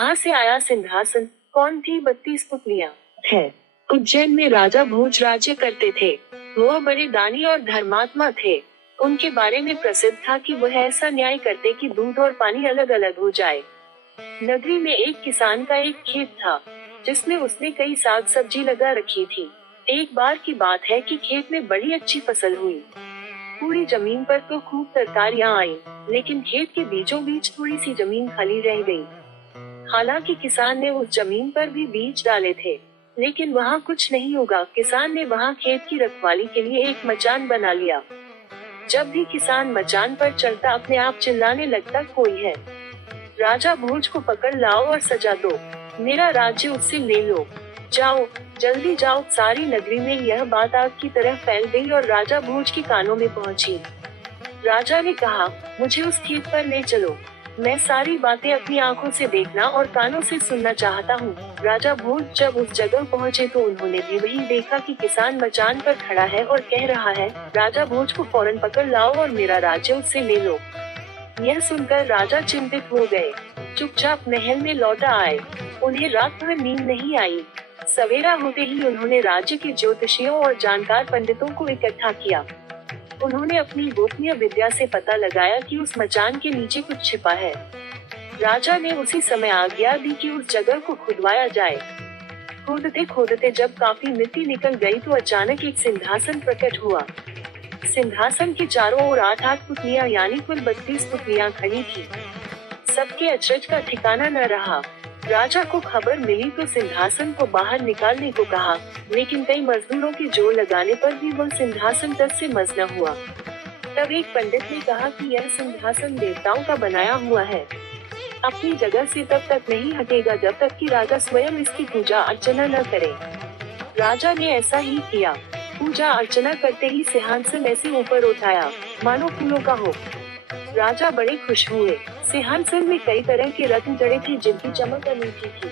कहाँ से आया सिंहासन, कौन थी 32 पुतलियां? है। उज्जैन में राजा भोज राज्य करते थे। वह बड़े दानी और धर्मात्मा थे। उनके बारे में प्रसिद्ध था कि वह ऐसा न्याय करते कि दूध और पानी अलग अलग हो जाए। नगरी में एक किसान का एक खेत था, जिसमें उसने कई साग सब्जी लगा रखी थी। एक बार की बात है कि खेत में बड़ी अच्छी फसल हुई। पूरी जमीन पर तो खूब तरकारियां आई, लेकिन खेत के बीचों बीच थोड़ी सी जमीन खाली रह गई। हालांकि किसान ने उस जमीन पर भी बीज डाले थे, लेकिन वहाँ कुछ नहीं उगा। किसान ने वहाँ खेत की रखवाली के लिए एक मचान बना लिया। जब भी किसान मचान पर चढ़ता अपने आप चिल्लाने लगता, कोई है, राजा भोज को पकड़ लाओ और सजा दो, मेरा राज्य उससे ले लो, जाओ, जल्दी जाओ। सारी नगरी में यह बात आग की तरह फैल गई और राजा भोज के कानों में पहुंची। राजा ने कहा, मुझे उस खेत पर ले चलो, मैं सारी बातें अपनी आंखों से देखना और कानों से सुनना चाहता हूँ। राजा भोज जब उस जगह पहुँचे तो उन्होंने भी वही देखा कि किसान मचान पर खड़ा है और कह रहा है, राजा भोज को फौरन पकड़ लाओ और मेरा राज्य उससे ले लो। यह सुनकर राजा चिंतित हो गए, चुपचाप महल में लौटा आए। उन्हें रात भर नींद नहीं आई। सवेरा होते ही उन्होंने राज्य के ज्योतिषियों और जानकार पंडितों को इकट्ठा किया। उन्होंने अपनी गोपनीय विद्या से पता लगाया कि उस मचान के नीचे कुछ छिपा है। राजा ने उसी समय आज्ञा दी कि उस जगह को खुदवाया जाए। खोदते खोदते जब काफी मिट्टी निकल गई तो अचानक एक सिंहासन प्रकट हुआ। सिंहासन के चारों ओर 8-8 पुतलियां यानी कुल 32 पुतलियां खड़ी थी। सबके अचरज का ठिकाना न रहा। राजा को खबर मिली तो सिंहासन को बाहर निकालने को कहा, लेकिन कई मजदूरों के जोर लगाने पर भी वह सिंहासन तक से मस न हुआ। तब एक पंडित ने कहा कि यह सिंहासन देवताओं का बनाया हुआ है, अपनी जगह से तब तक नहीं हटेगा जब तक कि राजा स्वयं इसकी पूजा अर्चना न करे। राजा ने ऐसा ही किया। पूजा अर्चना करते ही सिंहासन ऐसे ऊपर उठाया मानो फूलों का हो। राजा बड़े खुश हुए। सिंहासन में कई तरह के रत्न जड़े थे जिनकी चमक अनूठी थी।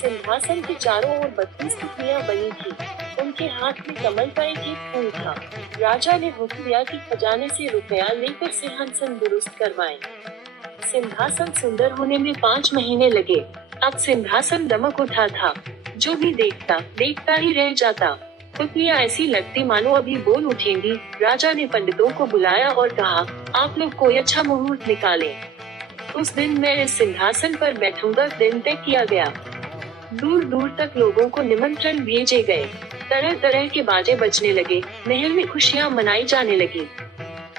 सिंहासन के चारों ओर 32 पुतलियां बनी थी। उनके हाथ में कमल का एक फूल था। राजा ने हुक्म दिया कि खजाने से रुपया लेकर सिंहासन दुरुस्त करवाएं। सिंहासन सुंदर होने में 5 महीने लगे। अब सिंहासन दमक उठा था, जो भी देखता ही रह जाता। पुतलियां ऐसी लगती मानो अभी बोल उठेंगी। राजा ने पंडितों को बुलाया और कहा, आप लोग कोई अच्छा मुहूर्त निकालें। उस दिन मैं इस सिंहासन पर बैठूंगा। दिन तय किया गया। दूर दूर तक लोगों को निमंत्रण भेजे गए। तरह तरह के बाजे बजने लगे। महल में खुशियां मनाई जाने लगी।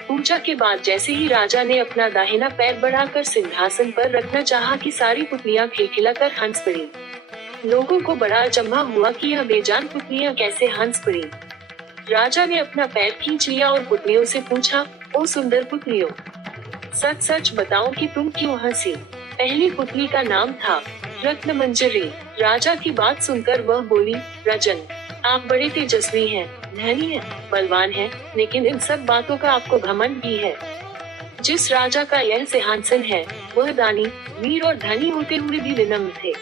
पूजा के बाद जैसे ही राजा ने अपना दाहिना पैर बढ़ाकर सिंहासन पर रखना चाहा कि सारी पुतलियां खिलखिलाकर हंस पड़ी। लोगों को बड़ा अचंभा हुआ कि यह बेजान पुतलियां कैसे हंस पड़ी। राजा ने अपना पैर खींच लिया और पुतलियों से पूछा, ओ सुंदर पुतलियों, सच सच बताओ कि तुम क्यों हंसी? पहली पुतली का नाम था रत्नमंजरी। राजा की बात सुनकर वह बोली, राजन, आप बड़े तेजस्वी हैं, धनी हैं, बलवान हैं, लेकिन इन सब बातों का आपको घमंड भी है। जिस राजा का यह सिंहासन है, वह दानी, वीर और धनी होते हुए भी विनम्र थे,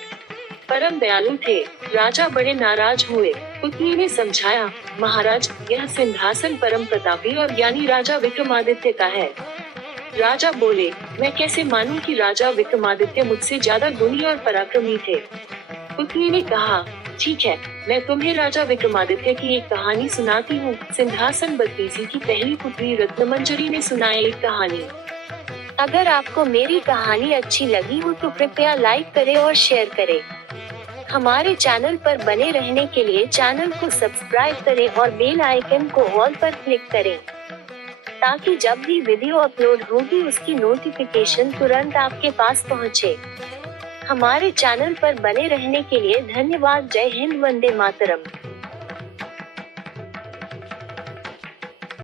परम दयालु थे। राजा बड़े नाराज हुए। पुतली ने समझाया, महाराज, यह सिंहासन परम प्रतापी और ज्ञानी राजा विक्रमादित्य का है। राजा बोले, मैं कैसे मानूं कि राजा विक्रमादित्य मुझसे ज्यादा गुणी और पराक्रमी थे। पुतली ने कहा, ठीक है, मैं तुम्हें राजा विक्रमादित्य की एक कहानी सुनाती हूँ। सिंहासन बत्तीसी की पहली पुत्री रत्नमंजरी ने सुनाई एक कहानी। अगर आपको मेरी कहानी अच्छी लगी हो तो कृपया लाइक करें और शेयर करें। हमारे चैनल पर बने रहने के लिए चैनल को सब्सक्राइब करें और बेल आइकन को ऑल पर क्लिक करें, ताकि जब भी वीडियो अपलोड होगी उसकी नोटिफिकेशन तुरंत आपके पास पहुंचे। हमारे चैनल पर बने रहने के लिए धन्यवाद। जय हिंद, वंदे मातरम।